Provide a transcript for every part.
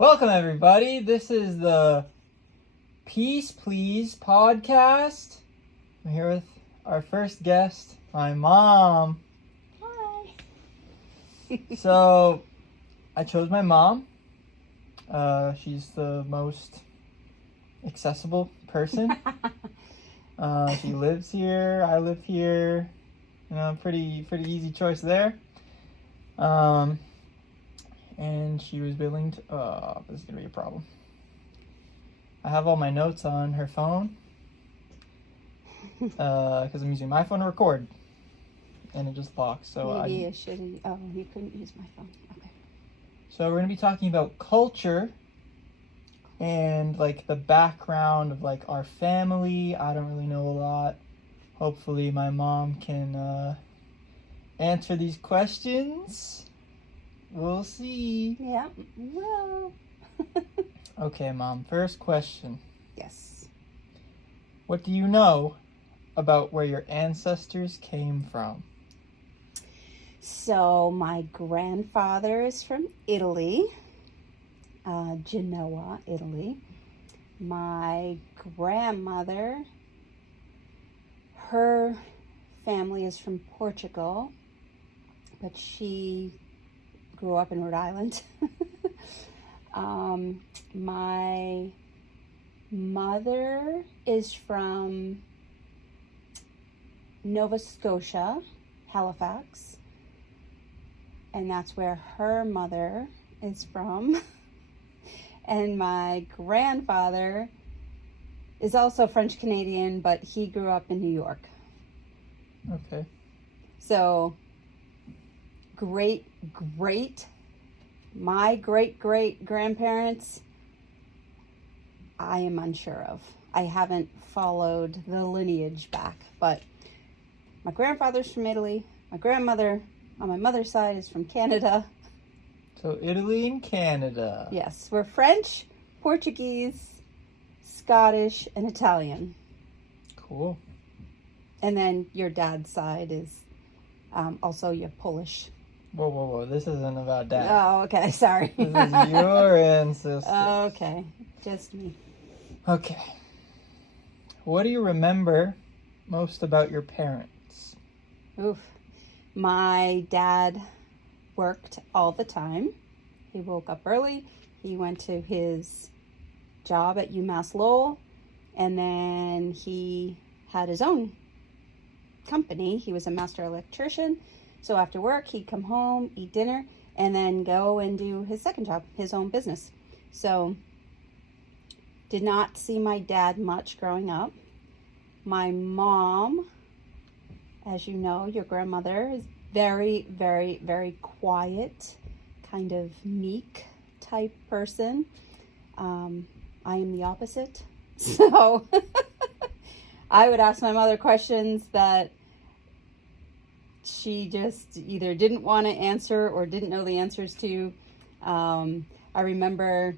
Welcome, everybody. This is the Peace Please podcast. I'm here with our first guest, my mom. Hi. So, I chose my mom. She's the most accessible person. She lives here. I live here. You know, pretty easy choice there. And she was willing to. Oh, this is gonna be a problem. I have all my notes on her phone because I'm using my phone to record, and it just locks. So Maybe I should. Oh, you couldn't use my phone. Okay. So we're gonna be talking about culture and like the background of like our family. I don't really know a lot. Hopefully, my mom can answer these questions. We'll see. Yeah. Well. Okay, Mom. First question. Yes. What do you know about where your ancestors came from? So my grandfather is from Italy, Genoa, Italy. My grandmother, her family is from Portugal, but she grew up in Rhode Island. My mother is from Nova Scotia, Halifax, and that's where her mother is from. And my grandfather is also French Canadian, but he grew up in New York. Okay. So my great grandparents, I am unsure of. I haven't followed the lineage back, but my grandfather's from Italy. My grandmother on my mother's side is from Canada. So Italy and Canada. Yes, we're French, Portuguese, Scottish, and Italian. Cool. And then your dad's side is also you're Polish. Whoa. This isn't about Dad. Oh, okay. Sorry. This is your ancestors. Okay. Just me. Okay. What do you remember most about your parents? Oof. My dad worked all the time. He woke up early. He went to his job at UMass Lowell, and then he had his own company. He was a master electrician. So after work, he'd come home, eat dinner, and then go and do his second job, his own business. So did not see my dad much growing up. My mom, as you know, your grandmother, is very quiet, kind of meek type person. I am the opposite. So I would ask my mother questions that she just either didn't want to answer or didn't know the answers to. I remember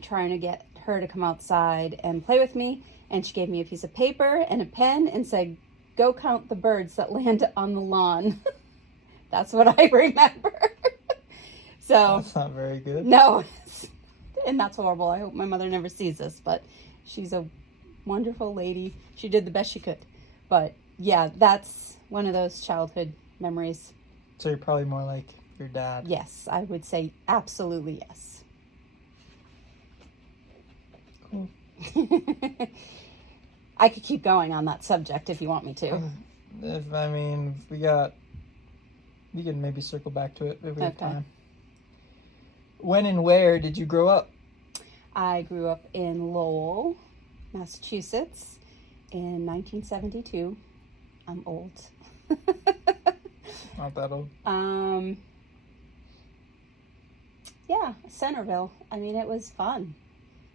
trying to get her to come outside and play with me, and she gave me a piece of paper and a pen and said, "Go count the birds that land on the lawn." That's what I remember. So That's not very good. no, and that's horrible. I hope my mother never sees this, but she's a wonderful lady. She did the best she could. But yeah, that's one of those childhood memories. So you're probably more like your dad. Yes, I would say absolutely yes. Cool. I could keep going on that subject if you want me to. We can maybe circle back to it if we have Okay. time. When and where did you grow up? I grew up in Lowell, Massachusetts in 1972. I'm old. Not that old. Yeah, Centerville. I mean, it was fun.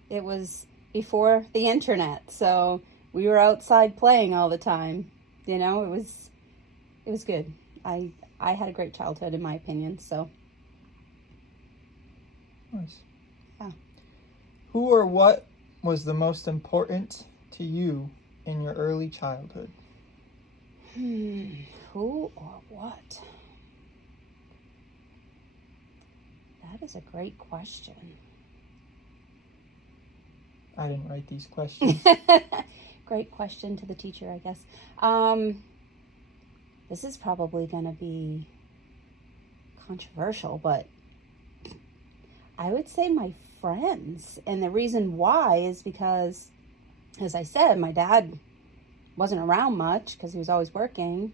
It was before the internet, so we were outside playing all the time. You know, it was good. I had a great childhood, in my opinion. So. Nice. Yeah. Who or what was the most important to you in your early childhood? Who or what? That is a great question. I didn't write these questions. Great question to the teacher, I guess. This is probably going to be controversial, but I would say my friends. And the reason why is because, as I said, my dad wasn't around much because he was always working.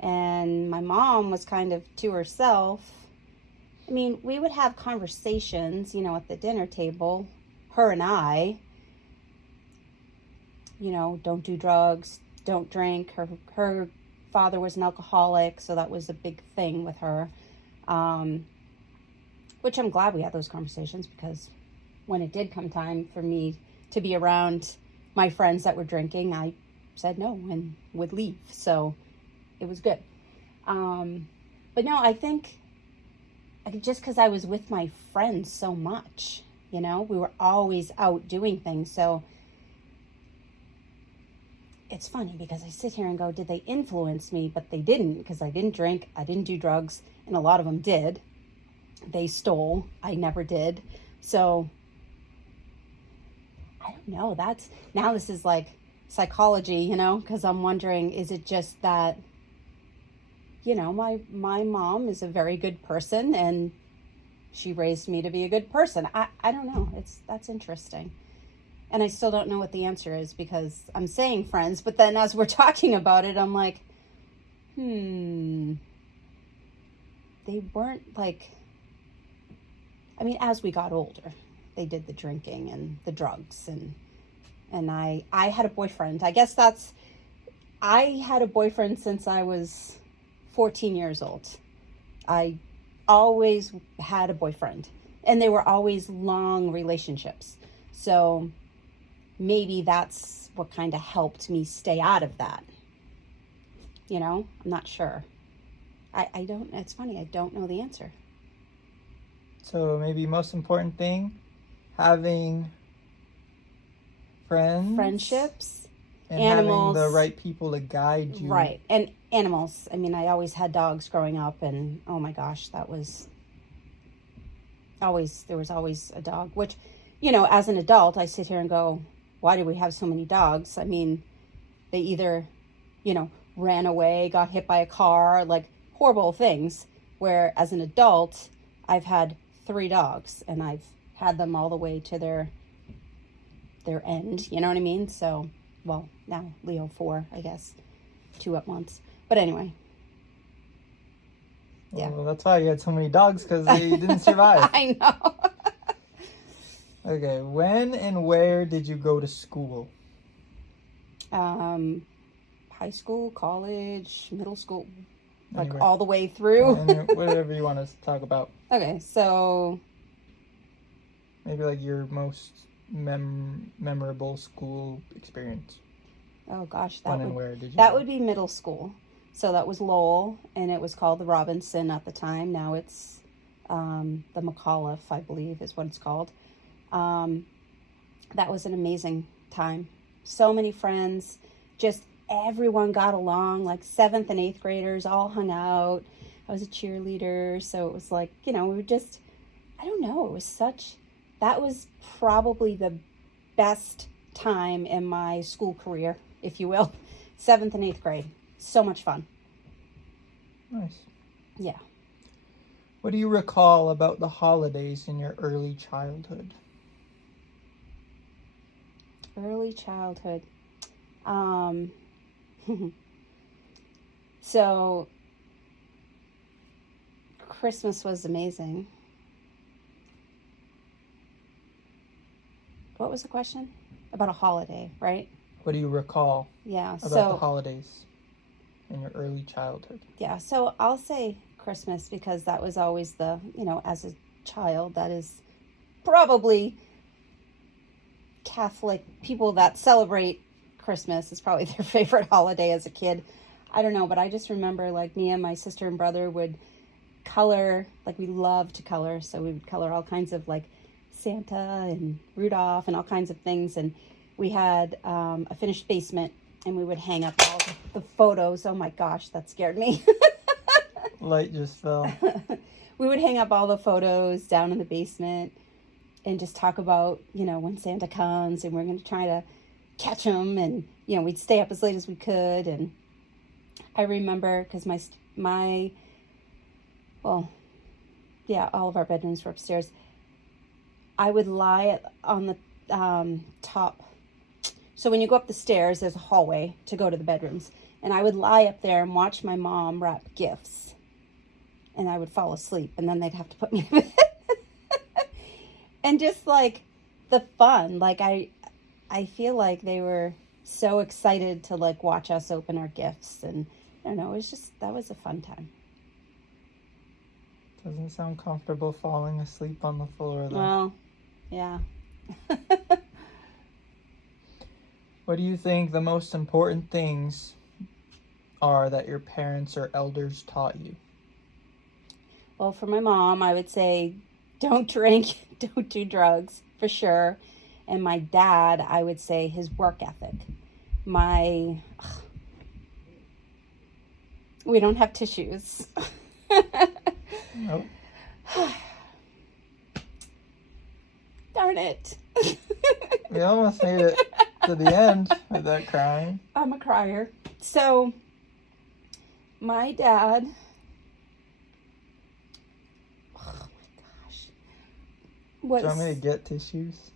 And my mom was kind of to herself. I mean, we would have conversations, at the dinner table, her and I, don't do drugs, don't drink. Her father was an alcoholic, so that was a big thing with her. Which I'm glad we had those conversations, because when it did come time for me to be around my friends that were drinking, I said no and would leave. So it was good. But no, I think just because I was with my friends so much, we were always out doing things. So it's funny because I sit here and go, did they influence me? But they didn't, because I didn't drink, I didn't do drugs, and a lot of them did. They stole, I never did. So I don't know. Now this is like psychology, because I'm wondering, is it just that, my mom is a very good person and she raised me to be a good person. I don't know. That's interesting. And I still don't know what the answer is, because I'm saying friends, but then as we're talking about it, I'm like, they weren't like, as we got older, they did the drinking and the drugs, and I had a boyfriend. I guess I had a boyfriend since I was 14 years old. I always had a boyfriend, and they were always long relationships. So maybe that's what kind of helped me stay out of that. I'm not sure. I don't, it's funny, I don't know the answer. So maybe most important thing, having friendships, and animals, having the right people to guide you. Right. And animals. I always had dogs growing up, and oh my gosh, there was always a dog, which, as an adult, I sit here and go, why do we have so many dogs? They either, ran away, got hit by a car, like horrible things, where as an adult, I've had 3 dogs, and I've had them all the way to their end, you know what I mean? So, well, now Leo 4, I guess, 2 at once. But anyway. Yeah. Well, that's why you had so many dogs, because they didn't survive. I know. Okay, when and where did you go to school? High school, college, middle school, like Anywhere. all the way through. Whatever you want to talk about. Okay, so maybe like your most memorable school experience. Oh gosh, that would be middle school. So that was Lowell, and it was called the Robinson at the time. Now it's the McAuliffe, I believe, is what it's called. That was an amazing time. So many friends, just everyone got along, like 7th and 8th graders all hung out. I was a cheerleader, so it was like, we were just, I don't know, that was probably the best time in my school career, if you will. 7th and 8th grade. So much fun. Nice. Yeah. What do you recall about the holidays in your early childhood? Early childhood. So Christmas was amazing. What was the question? About a holiday, right? What do you recall about the holidays in your early childhood? Yeah, so I'll say Christmas, because that was always as a child, that is probably Catholic people that celebrate Christmas is probably their favorite holiday as a kid. I don't know, but I just remember like me and my sister and brother would color, like we loved to color, so we would color all kinds of like Santa and Rudolph and all kinds of things, and we had a finished basement, and we would hang up all the photos. Oh my gosh, that scared me. Light just fell. We would hang up all the photos down in the basement, and just talk about, when Santa comes and we're going to try to catch him. And, we'd stay up as late as we could. And I remember, because all of our bedrooms were upstairs. I would lie on the top. So when you go up the stairs, there's a hallway to go to the bedrooms. And I would lie up there and watch my mom wrap gifts. And I would fall asleep. And then they'd have to put me in bed. And just like the fun. Like I feel like they were so excited to like watch us open our gifts. And I don't know, that was a fun time. Doesn't sound comfortable falling asleep on the floor, though. Well, yeah. What do you think the most important things are that your parents or elders taught you? Well, for my mom, I would say don't drink, don't do drugs, for sure. And my dad, I would say his work ethic. We don't have tissues. Nope. Darn it. We almost made it to the end without crying. I'm a crier. So, my dad, oh my gosh, was... Do you want me to get tissues?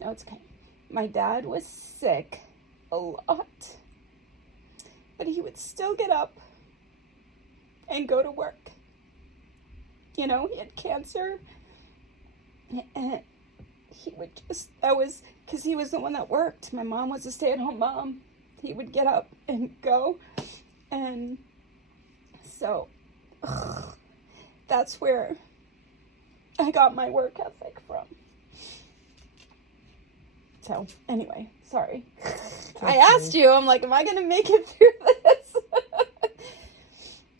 No, it's okay. My dad was sick a lot, but he would still get up and go to work. He had cancer, and he would that was because he was the one that worked. My mom was a stay-at-home mom. He would get up and go, and so that's where I got my work ethic from. So, anyway, sorry. Okay. I asked you, I'm like, am I going to make it through this?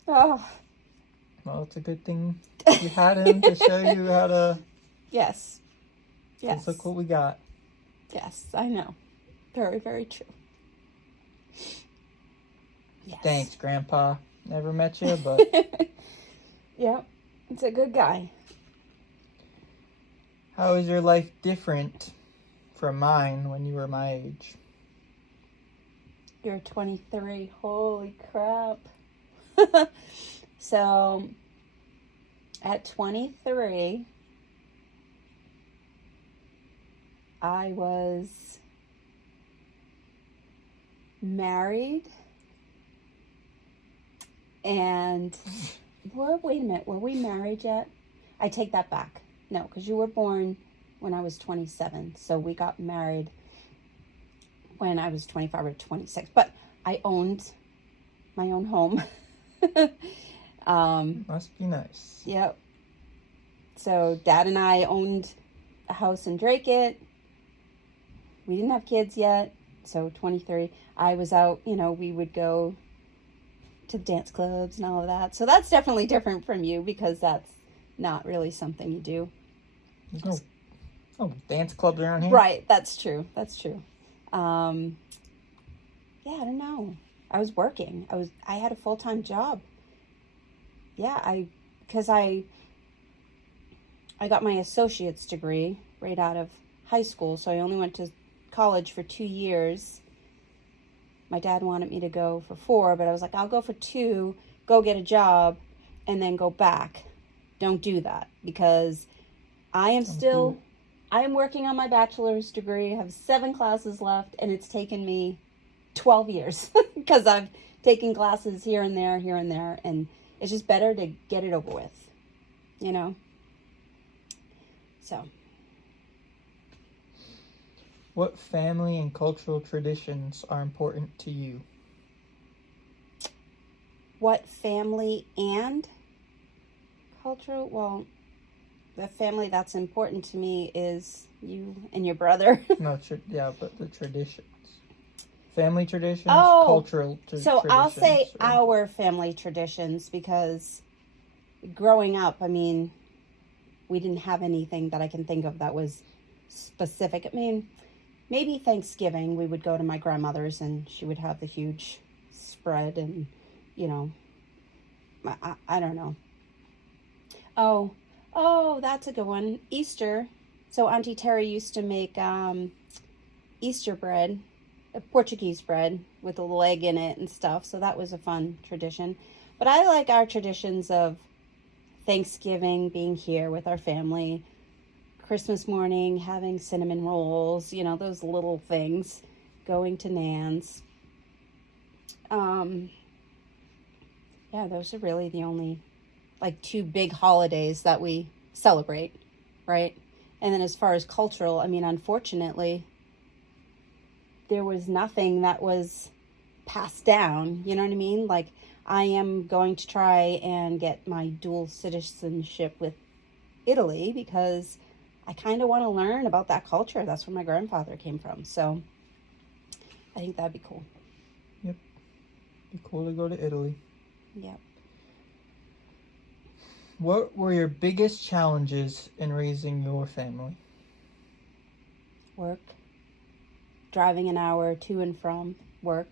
Oh. Well, it's a good thing you had him to show you how to... Yes. Let's look what we got. Yes, I know. Very, very true. Yes. Thanks, Grandpa. Never met you, but... Yep, it's a good guy. How is your life different from mine when you were my age? You're 23. Holy crap. So, at 23, I was married, and wait a minute, were we married yet? I take that back. No, because you were born when I was 27, so we got married when I was 25 or 26, but I owned my own home. Must be nice. Yep. So Dad and I owned a house in Drake-It. We didn't have kids yet, so 23. I was out, we would go to dance clubs and all of that. So that's definitely different from you because that's not really something you do. There's no dance clubs around here. Right, that's true. That's true. Yeah, I don't know. I was working. I had a full-time job. Yeah, because I got my associate's degree right out of high school, so I only went to college for 2 years. My dad wanted me to go for 4, but I was like, I'll go for 2, go get a job, and then go back. Don't do that, because I am working on my bachelor's degree, I have 7 classes left, and it's taken me 12 years, because I've taken classes here and there, and it's just better to get it over with, So. What family and cultural traditions are important to you? What family and cultural? Well, the family that's important to me is you and your brother. No, but the traditions. Family traditions, cultural traditions. So I'll say our family traditions, because growing up, we didn't have anything that I can think of that was specific. Maybe Thanksgiving, we would go to my grandmother's and she would have the huge spread and, I don't know. Oh, Oh, that's a good one. Easter. So Auntie Terry used to make Easter bread, a Portuguese bread with a leg in it and stuff. So that was a fun tradition. But I like our traditions of Thanksgiving, being here with our family, Christmas morning, having cinnamon rolls, those little things, going to Nan's. Yeah, those are really the only like two big holidays that we celebrate, right? And then as far as cultural, I mean, unfortunately, there was nothing that was passed down, you know what I mean? Like, I am going to try and get my dual citizenship with Italy because I kind of want to learn about that culture. That's where my grandfather came from. So I think that'd be cool. Yep. Be cool to go to Italy. Yep. What were your biggest challenges in raising your family? Work. Driving an hour to and from work.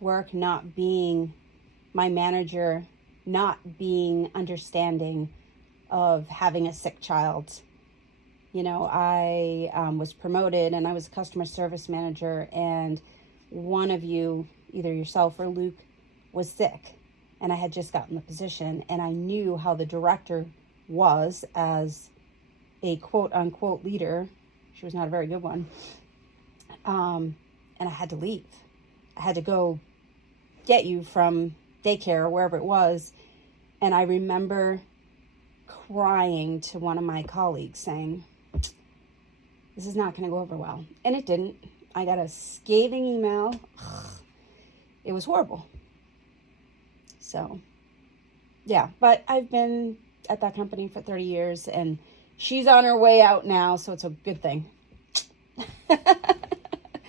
Work not being my manager, not being understanding of having a sick child. I was promoted and I was a customer service manager, and one of you, either yourself or Luke, was sick, and I had just gotten the position, and I knew how the director was as a quote unquote leader. She was not a very good one. And I had to leave. I had to go get you from daycare or wherever it was. And I remember crying to one of my colleagues saying, this is not going to go over well. And it didn't. I got a scathing email. It was horrible. So, yeah. But I've been at that company for 30 years, and she's on her way out now, so it's a good thing.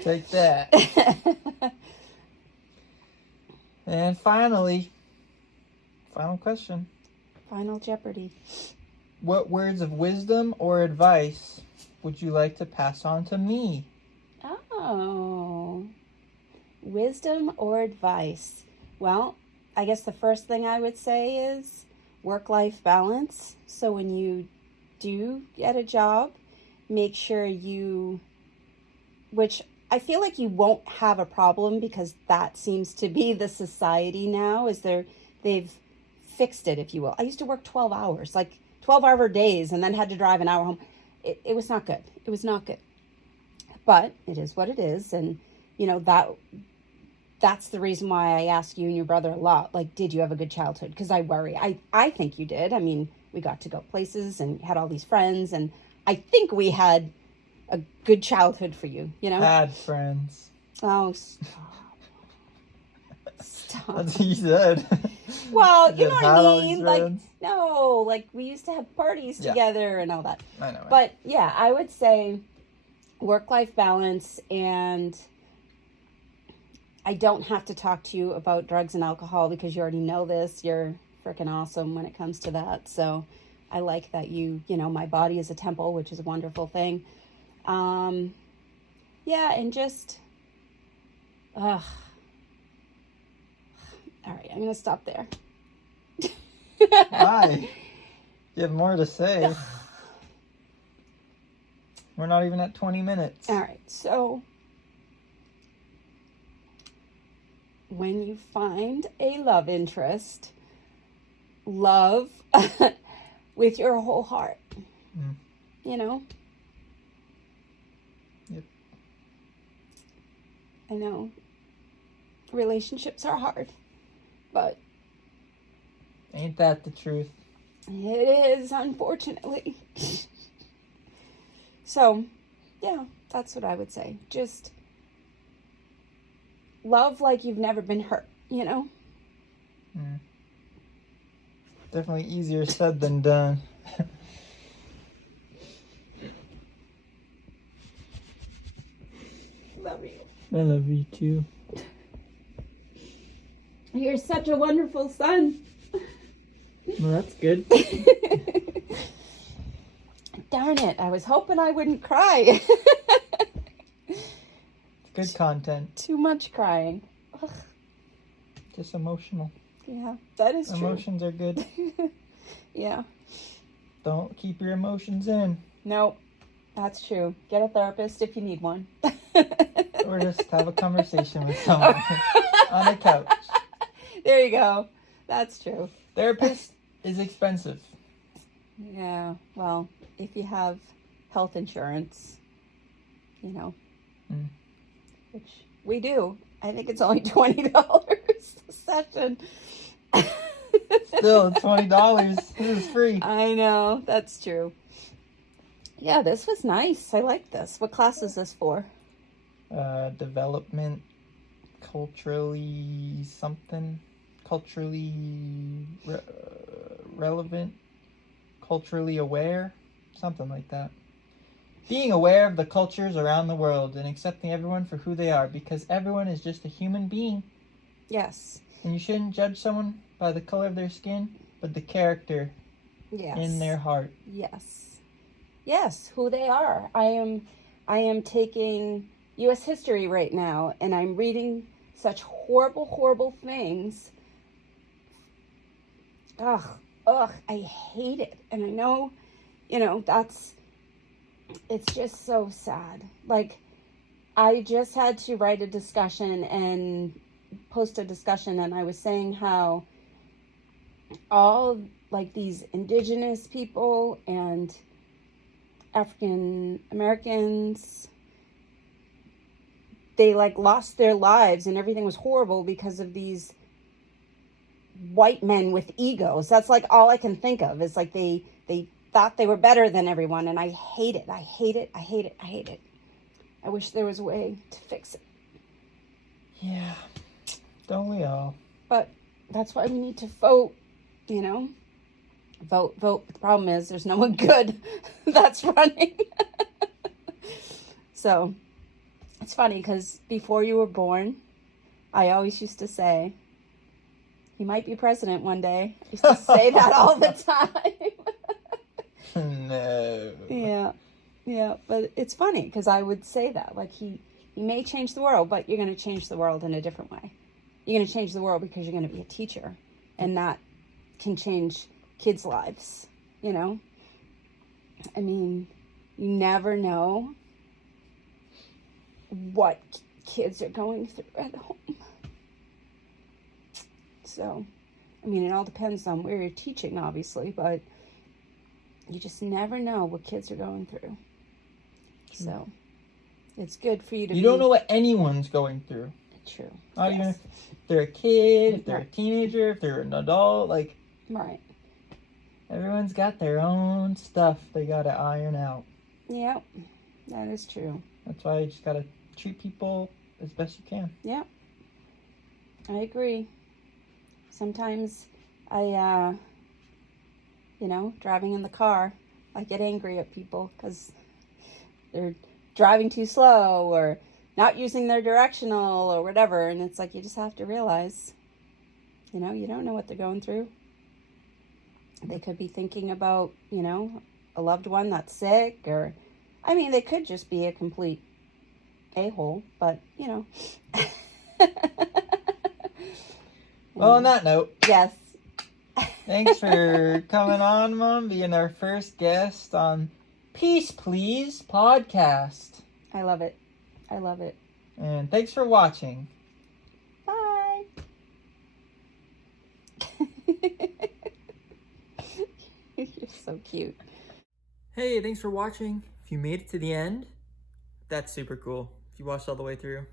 Take that. And finally, final question. Final Jeopardy. What words of wisdom or advice would you like to pass on to me? Oh, wisdom or advice? Well, I guess the first thing I would say is work-life balance. So when you do get a job, make sure which I feel like you won't have a problem, because that seems to be the society now, is they've fixed it, if you will. I used to work 12 hours, like 12-hour days, and then had to drive an hour home. It was not good. It was not good. But it is what it is. And, that's the reason why I ask you and your brother a lot, like, did you have a good childhood? Because I worry. I think you did. I mean, we got to go places and had all these friends, and I think we had a good childhood for you, Had friends. Oh, stop. Stop. That's what you said. Well, you know what I mean? Like, no, like, we used to have parties together and all that. I know. But, yeah, I would say work-life balance, and I don't have to talk to you about drugs and alcohol because you already know this. You're freaking awesome when it comes to that. So I like that my body is a temple, which is a wonderful thing. And just, all right, I'm going to stop there. Why? You have more to say. We're not even at 20 minutes. All right, so when you find a love interest, love with your whole heart. Yep. I know relationships are hard, but ain't that the truth? It is, unfortunately. So, yeah, that's what I would say. Just love like you've never been hurt, Definitely easier said than done. Love you. I love you too. You're such a wonderful son. Well, that's good. Darn it, I was hoping I wouldn't cry. Good content. Too much crying. Ugh. Just emotional. Yeah, that is true. Emotions are good. Yeah. Don't keep your emotions in. Nope, that's true. Get a therapist if you need one. Or just have a conversation with someone on a couch. There you go. That's true. Therapist is expensive. Yeah, well, if you have health insurance, you know, which we do. I think it's only $20 a session. Still, $20. This is free. I know, that's true. Yeah, this was nice. I like this. What class is this for? Development, culturally something, culturally relevant, culturally aware, something like that. Being aware of the cultures around the world and accepting everyone for who they are, because everyone is just a human being. Yes. And you shouldn't judge someone by the color of their skin, but the character in their heart. Yes. Yes, who they are. I am taking US history right now, and I'm reading such horrible, horrible things. Ugh, I hate it. And I know, it's just so sad. Like, I just had to write a discussion and post a discussion, and I was saying how all, like, these indigenous people and African Americans, they, like, lost their lives and everything was horrible because of these white men with egos. That's, like, all I can think of is, like, they thought they were better than everyone, and I hate it. I hate it. I hate it. I hate it. I wish there was a way to fix it. Yeah, don't we all? But that's why we need to vote, Vote. The problem is there's no one good that's running. So it's funny because before you were born, I always used to say, he might be president one day. I used to say that all the time. No. Yeah, but it's funny because I would say that, like, he may change the world, but you're going to change the world in a different way. You're going to change the world because you're going to be a teacher, and that can change kids' lives, I mean, you never know what kids are going through at home. So, I mean, it all depends on where you're teaching, obviously, but you just never know what kids are going through. So, it's good for you to You don't know what anyone's going through. True. Not even if they're a kid, if they're a teenager, if they're an adult, like... Right. Everyone's got their own stuff they gotta iron out. Yep, that is true. That's why you just gotta treat people as best you can. Yep, I agree. Sometimes I, driving in the car, I get angry at people because they're driving too slow or not using their directional or whatever. And it's like, you just have to realize, you don't know what they're going through. They could be thinking about, a loved one that's sick, or, they could just be a complete a-hole, but, Well, on that note. Yes. Thanks for coming on, Mom, being our first guest on Peace Please podcast. I love it. I love it. And thanks for watching. Bye. You're so cute. Hey, thanks for watching. If you made it to the end, that's super cool. If you watched all the way through,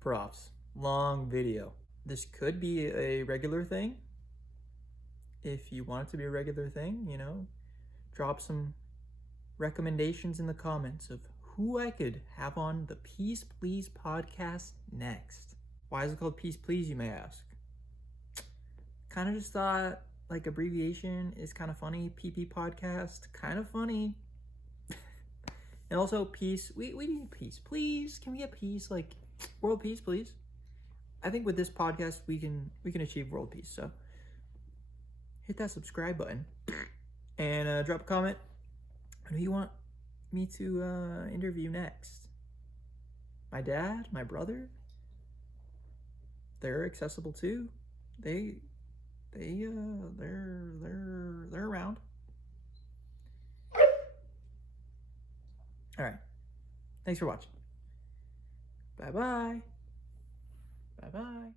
props. Long video. This could be a regular thing. If you want it to be a regular thing, drop some recommendations in the comments of who I could have on the Peace Please podcast next. Why is it called Peace Please, you may ask? Kind of just thought, like, abbreviation is kind of funny. PP podcast, kind of funny. And also peace. We need peace, please. Can we get peace? Like, world peace, please. I think with this podcast we can achieve world peace. So hit that subscribe button and drop a comment on who you want me to interview next. My dad, my brother. They're accessible too. They they're around. All right. Thanks for watching. Bye-bye. Bye-bye.